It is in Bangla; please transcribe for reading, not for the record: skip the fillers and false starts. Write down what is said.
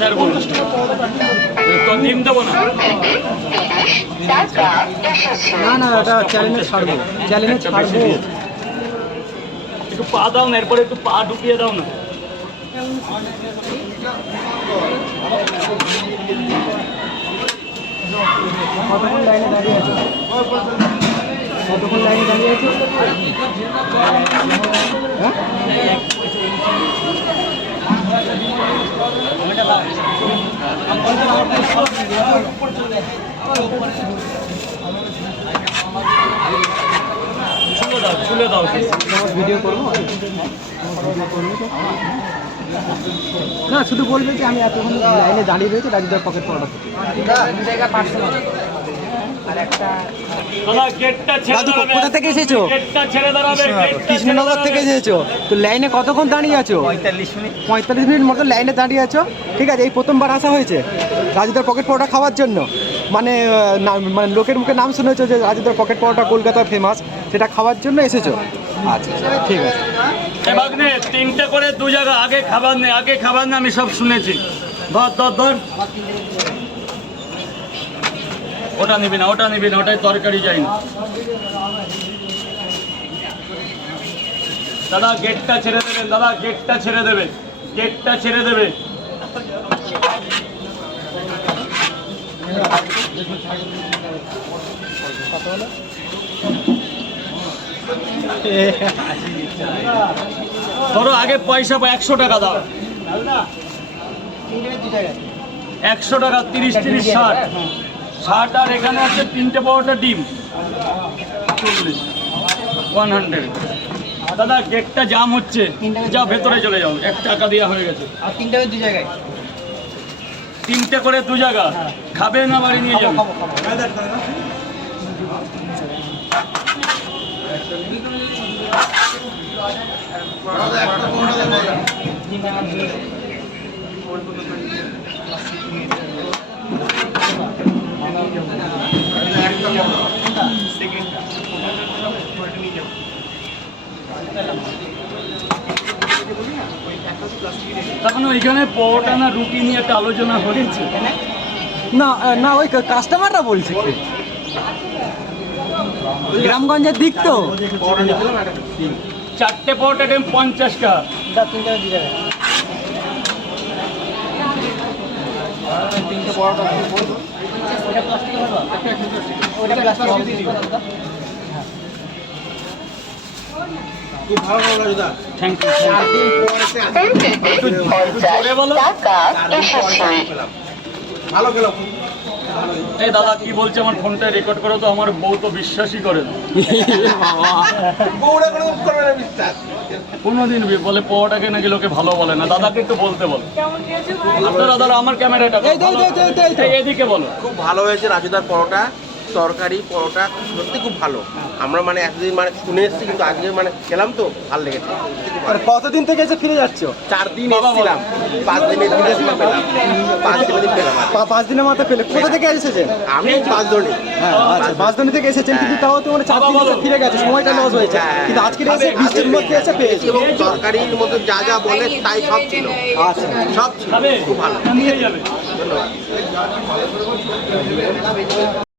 স্যার বলুন তো ডিম দেবো না। না না, এটা চ্যালেঞ্জে ছাড়বো, চ্যালেঞ্জে ছাড়বো। একটু পা দাও না, এরপরে একটু পা ঢুকিয়ে দাও না। কতক্ষণ লাইনে দাঁড়িয়ে আছে? কতক্ষণ লাইনে দাঁড়িয়ে আছে? হ্যাঁ, খুলে দাও। ভিডিও করবো, ভিডিও করবো তো। না, শুধু বলবে যে আমি এতক্ষণ লাইনে দাঁড়িয়ে রয়েছে রাজুদার পকেট পড়া। দাদু কোথা থেকে এসেছো? কৃষ্ণনগর থেকে এসেছো তো লাইনে কতক্ষণ দাঁড়িয়ে আছো? 45 মিনিট মতো লাইনে দাঁড়িয়ে আছো। ঠিক আছে, এই প্রথমবার আসা হয়েছে রাজুদার পকেট পরোটা খাওয়ার জন্য। মানে মানে লোকের মুখে নাম শুনেছো যে রাজুদার পকেট পরোটা কলকাতার ফেমাস, সেটা খাওয়ার জন্য এসেছো। আচ্ছা ঠিক আছে। তিনটে করে দু জায়গা আগে খাবার নেই, আগে খাবার নেই, আমি সব শুনেছি। ধর ধর ধর, ওটা নিবি না, ওটা নিবি না, ওটাই তরকারি যাই না। দাদা গেটটা ছেড়ে দেবেন, দাদা গেটটা ছেড়ে দেবে, গেটটা ছেড়ে দেবে। ধরো আগে পয়সা 100 টাকা দাও, 100 টাকা, 30 30 60 60। আর এখানে আছে তিনটে পরোটা ডিম 100। দাদা গেটটা জাম হচ্ছে, যা ভেতরে চলে যাও, 1 টাকা দেওয়া হয়ে গেছে। আর তিনটে দু জায়গায়, তিনটে করে দু জায়গা খাবে না বাড়ি নিয়ে যাবে। তখন ওইখানে পরোটা না রুটি নিয়ে একটা আলোচনা হয়েছে। না না, ওই কাস্টমাররা বলছে গ্রামগঞ্জের দিক তো। 4টে পরোটা ডিম 50 টাকা। তিনটে পরোটা খুব ভালো লাগলো। Thank you. ভালো গেলাম। এই দাদা কি বলছে আমার ফোনটা রেকর্ড করো তো, আমার বউ তো বিশ্বাসই করে না। কোনোদিন বলে পরোটাকে নাকি লোকে ভালো বলে না। দাদাকে একটু বলতে বল। দাদা আমার ক্যামেরাটা এদিকে বলো। খুব ভালো হয়েছে রাজুদার পরোটা, তরকারি পরোটা সত্যি খুব ভালো। আমরা মানে এতদিন মানে শুনে এসেছি, কিন্তু আজকে মানে খেলাম তো ভালো লেগেছে। কতদিন থেকে এসে ফিরে যাচ্ছ? 4 দিন এসেছিলাম, 5 দিনের দিন পেলাম, 5 দিনের দিন পেলাম। 5 দিনের মাথায় পেলে। কোথা থেকে এসেছেন? আমি বাঁশদ্রোণী। হ্যাঁ আচ্ছা, বাঁশদ্রোণী থেকে এসেছেন, কিন্তু তাও তো মানে 4 দিন ফিরে গেছে, সময়টা লস হয়েছে। কিন্তু আজকে এসে বৃষ্টির মধ্যে এসে পেয়েছি। এবং তরকারির মধ্যে যা যা বলে তাই সব ছিল, আচ্ছা সব ছিল, খুব ভালো। নিয়ে যাবে। ধন্যবাদ।